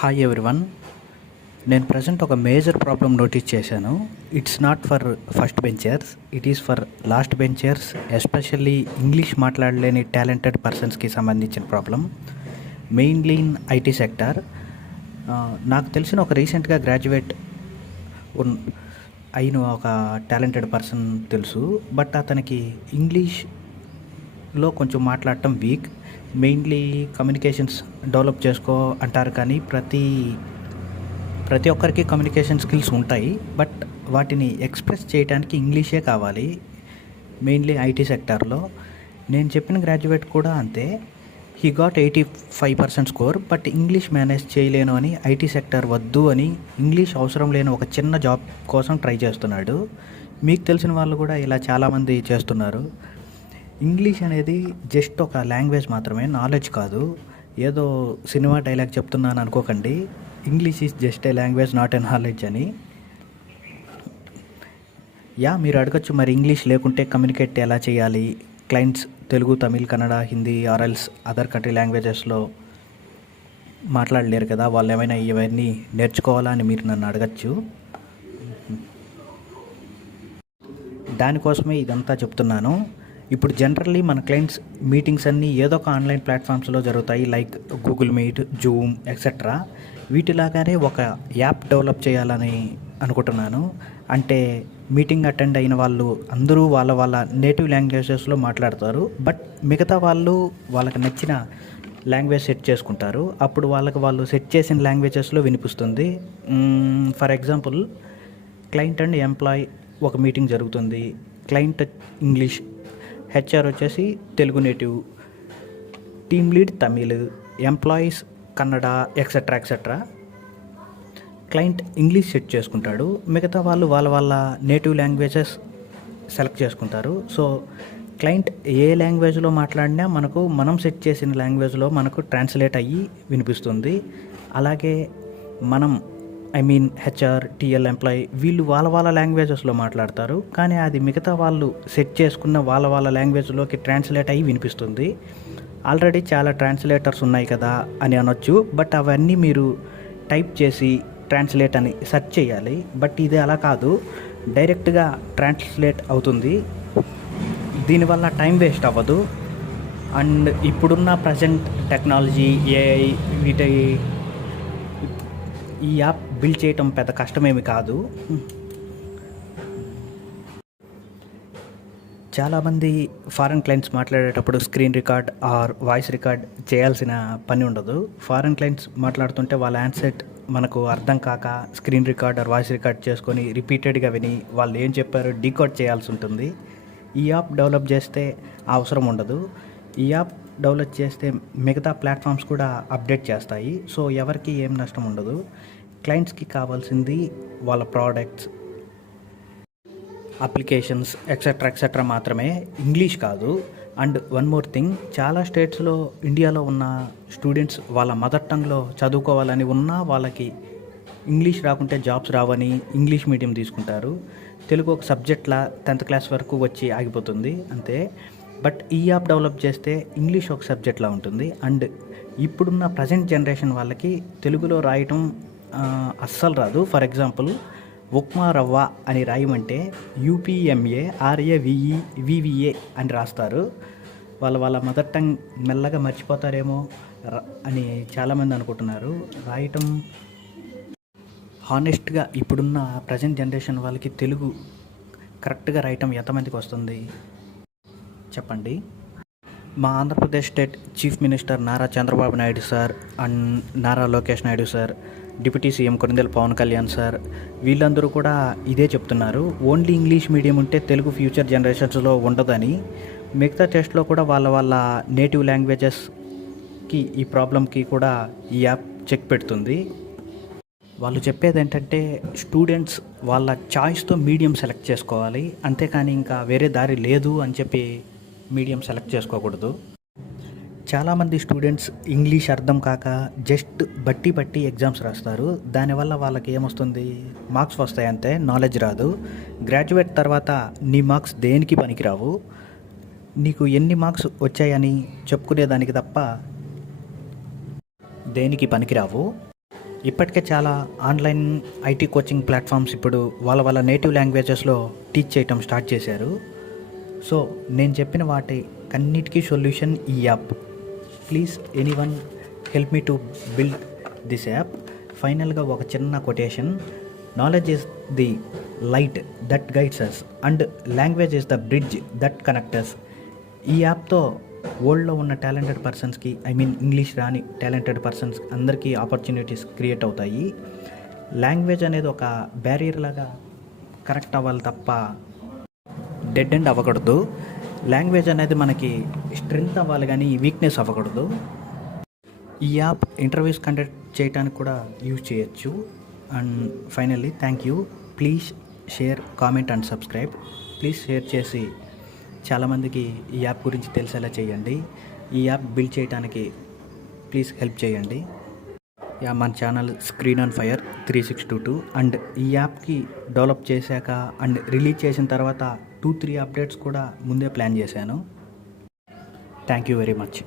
Hi everyone. నేను present ఒక major problem notice చేశాను. It's not for first benchers, it is for last benchers, especially English మాట్లాడలేని talented పర్సన్స్కి సంబంధించిన problem, mainly in IT sector. నాకు తెలిసిన ఒక రీసెంట్గా గ్రాడ్యుయేట్ అయిన ఒక టాలెంటెడ్ పర్సన్ తెలుసు. బట్ అతనికి ఇంగ్లీష్లో కొంచెం మాట్లాడటం వీక్. మెయిన్లీ కమ్యూనికేషన్స్ డెవలప్ చేసుకో అంటారు, కానీ ప్రతి ఒక్కరికి కమ్యూనికేషన్ స్కిల్స్ ఉంటాయి. బట్ వాటిని ఎక్స్ప్రెస్ చేయడానికి ఇంగ్లీషే కావాలి, మెయిన్లీ ఐటీ సెక్టార్లో. నేను చెప్పిన గ్రాడ్యుయేట్ కూడా అంతే. He got 85% score, but English manage చేయలేను అని, ఐటీ సెక్టార్ వద్దు అని, ఇంగ్లీష్ అవసరం లేని ఒక చిన్న జాబ్ కోసం ట్రై చేస్తున్నాడు. మీకు తెలిసిన వాళ్ళు కూడా ఇలా చాలామంది చేస్తున్నారు. ఇంగ్లీష్ అనేది జస్ట్ ఒక లాంగ్వేజ్ మాత్రమే, నాలెడ్జ్ కాదు. ఏదో సినిమా డైలాగ్ చెప్తున్నాను అనుకోకండి, English is just a language, not a knowledge అని. మీరు అడగచ్చు, మరి ఇంగ్లీష్ లేకుంటే కమ్యూనికేట్ ఎలా చేయాలి? Clients Telugu, Tamil, Kannada, Hindi or else other country లాంగ్వేజెస్లో మాట్లాడలేరు కదా, వాళ్ళు ఏమైనా ఇవన్నీ నేర్చుకోవాలా అని మీరు నన్ను అడగచ్చు. దానికోసమే ఇదంతా చెప్తున్నాను. ఇప్పుడు జనరల్లీ మన క్లయింట్స్ మీటింగ్స్ అన్నీ ఏదో ఒక ఆన్లైన్ ప్లాట్ఫామ్స్లో జరుగుతాయి, like Google Meet, Zoom etcetera. వీటిలాగానే ఒక యాప్ డెవలప్ చేయాలని అనుకుంటున్నాను. అంటే మీటింగ్ అటెండ్ అయిన వాళ్ళు అందరూ వాళ్ళ నేటివ్ లాంగ్వేజెస్లో మాట్లాడతారు, బట్ మిగతా వాళ్ళు వాళ్ళకి నచ్చిన లాంగ్వేజ్ సెట్ చేసుకుంటారు. అప్పుడు వాళ్ళు సెట్ చేసిన లాంగ్వేజెస్లో వినిపిస్తుంది. For example, client and employ ఒక మీటింగ్ జరుగుతుంది. క్లయింట్ ఇంగ్లీష్, హెచ్ఆర్ వచ్చేసి Telugu native, team lead Tamil, employees Kannada etcetera. Client English set చేసుకుంటాడు, మిగతా వాళ్ళు వాళ్ళ నేటివ్ లాంగ్వేజెస్ సెలెక్ట్ చేసుకుంటారు. సో క్లయింట్ ఏ లాంగ్వేజ్లో మాట్లాడినా మనం సెట్ చేసిన లాంగ్వేజ్లో మనకు ట్రాన్స్లేట్ అయ్యి వినిపిస్తుంది. అలాగే హెచ్ఆర్, టీఎల్, ఎంప్లాయీ వీళ్ళు వాళ్ళ లాంగ్వేజెస్లో మాట్లాడతారు, కానీ అది మిగతా వాళ్ళు సెట్ చేసుకున్న వాళ్ళ లాంగ్వేజ్లోకి ట్రాన్స్లేట్ అయ్యి వినిపిస్తుంది. ఆల్రెడీ చాలా ట్రాన్స్లేటర్స్ ఉన్నాయి కదా అని అనొచ్చు, బట్ అవన్నీ మీరు టైప్ చేసి ట్రాన్స్లేట్ అని సెర్చ్ చేయాలి. బట్ ఇది అలా కాదు, డైరెక్ట్గా ట్రాన్స్లేట్ అవుతుంది. దీనివల్ల టైం వేస్ట్ అవ్వదు. అండ్ ఇప్పుడున్న ప్రజెంట్ టెక్నాలజీ, ఏఐ, ఈ యాప్ బిల్డ్ చేయటం పెద్ద కష్టమేమి కాదు. చాలామంది ఫారెన్ క్లయింట్స్ మాట్లాడేటప్పుడు screen record or voice record చేయాల్సిన పని ఉండదు. ఫారెన్ క్లయింట్స్ మాట్లాడుతుంటే వాళ్ళ ఆన్సెట్ మనకు అర్థం కాక screen record or voice record చేసుకొని రిపీటెడ్గా విని వాళ్ళు ఏం చెప్పారో డీకోడ్ చేయాల్సి ఉంటుంది. ఈ యాప్ డెవలప్ చేస్తే ఆ అవసరం ఉండదు. ఈ యాప్ డెవలప్ చేస్తే మిగతా ప్లాట్ఫామ్స్ కూడా అప్డేట్ చేస్తాయి. సో ఎవరికి ఏం నష్టం ఉండదు. క్లయింట్స్కి కావాల్సింది వాళ్ళ ప్రోడక్ట్స్, అప్లికేషన్స్ ఎక్సెట్రా మాత్రమే, ఇంగ్లీష్ కాదు. అండ్ వన్ మోర్ థింగ్, చాలా స్టేట్స్లో ఇండియాలో ఉన్న స్టూడెంట్స్ వాళ్ళ మదర్ టంగ్లో చదువుకోవాలని ఉన్నా వాళ్ళకి ఇంగ్లీష్ రాకుంటే జాబ్స్ రావని ఇంగ్లీష్ మీడియం తీసుకుంటారు. తెలుగు ఒక సబ్జెక్ట్లా 10th క్లాస్ వరకు వచ్చి ఆగిపోతుంది అంతే. బట్ ఈ యాప్ డెవలప్ చేస్తే ఇంగ్లీష్ ఒక సబ్జెక్ట్లా ఉంటుంది. అండ్ ఇప్పుడున్న ప్రజెంట్ జనరేషన్ వాళ్ళకి తెలుగులో రాయటం అస్సలు రాదు. ఫర్ ఎగ్జాంపుల్, ఉప్మా రవ్వ అని రాయమంటే UPMA RAVEVA అని రాస్తారు. వాళ్ళ మదర్ టంగ్ మెల్లగా మర్చిపోతారేమో అని చాలామంది అనుకుంటున్నారు. రాయటం హానెస్ట్గా ఇప్పుడున్న ప్రజెంట్ జనరేషన్ వాళ్ళకి తెలుగు కరెక్ట్గా రాయటం ఎంతమందికి వస్తుంది చెప్పండి? మా Andhra Pradesh state chief minister Nara Chandrababu Naidu sir and Nara Lokesh Naidu sir, deputy CM Konidela Pawan Kalyan sir, వీళ్ళందరూ కూడా ఇదే చెప్తున్నారు. ఓన్లీ ఇంగ్లీష్ మీడియం ఉంటే తెలుగు ఫ్యూచర్ జనరేషన్స్లో ఉండదని. మిగతా టెస్ట్లో కూడా వాళ్ళ నేటివ్ లాంగ్వేజెస్కి ఈ ప్రాబ్లంకి కూడా ఈ యాప్ చెక్ పెడుతుంది. వాళ్ళు చెప్పేది ఏంటంటే స్టూడెంట్స్ వాళ్ళ చాయిస్తో మీడియం సెలెక్ట్ చేసుకోవాలి, అంతేకాని ఇంకా వేరే దారి లేదు అని చెప్పి మీడియం సెలెక్ట్ చేసుకోకూడదు. చాలామంది స్టూడెంట్స్ ఇంగ్లీష్ అర్థం కాక జస్ట్ బట్టి ఎగ్జామ్స్ రాస్తారు. దానివల్ల వాళ్ళకి ఏమొస్తుంది? మార్క్స్ వస్తాయి అంతే, నాలెడ్జ్ రాదు. గ్రాడ్యుయేట్ తర్వాత నీ మార్క్స్ దేనికి పనికిరావు. నీకు ఎన్ని మార్క్స్ వచ్చాయని చెప్పుకునేదానికి తప్ప దేనికి పనికిరావు. ఇప్పటికే చాలా ఆన్లైన్ ఐటీ కోచింగ్ ప్లాట్ఫామ్స్ ఇప్పుడు వాళ్ళ నేటివ్ లాంగ్వేజెస్లో టీచ్ చేయటం స్టార్ట్ చేశారు. సో నేను చెప్పిన వాటి కన్నిటికీ సొల్యూషన్ ఈ యాప్. Please anyone help me to build this app. ఫైనల్గా ఒక చిన్న కొటేషన్: knowledge is the light that guides us and language is the bridge that connect us. ఈ యాప్తో వరల్డ్లో ఉన్న టాలెంటెడ్ పర్సన్స్కి, ఇంగ్లీష్ రాని టాలెంటెడ్ పర్సన్స్ అందరికీ ఆపర్చునిటీస్ క్రియేట్ అవుతాయి. లాంగ్వేజ్ అనేది ఒక బ్యారియర్ లాగా కరెక్ట్ అవ్వాలి తప్ప డెడ్ ఎండ్ అవ్వకూడదు. లాంగ్వేజ్ అనేది మనకి స్ట్రెంగ్త్ అవ్వాలి కానీ వీక్నెస్ అవ్వకూడదు. ఈ యాప్ ఇంటర్వ్యూస్ కండక్ట్ చేయడానికి కూడా యూజ్ చేయొచ్చు. And finally thank you. Please share, comment and subscribe. Please share చేసి చాలామందికి ఈ యాప్ గురించి తెలిసేలా చేయండి. ఈ యాప్ బిల్డ్ చేయడానికి ప్లీజ్ హెల్ప్ చేయండి. మన channel screen on fire 3622. And ఈ యాప్కి డెవలప్ చేశాక అండ్ రిలీజ్ చేసిన తర్వాత 2-3 అప్డేట్స్ కూడా ముందే ప్లాన్ చేశాను. Thank you very much.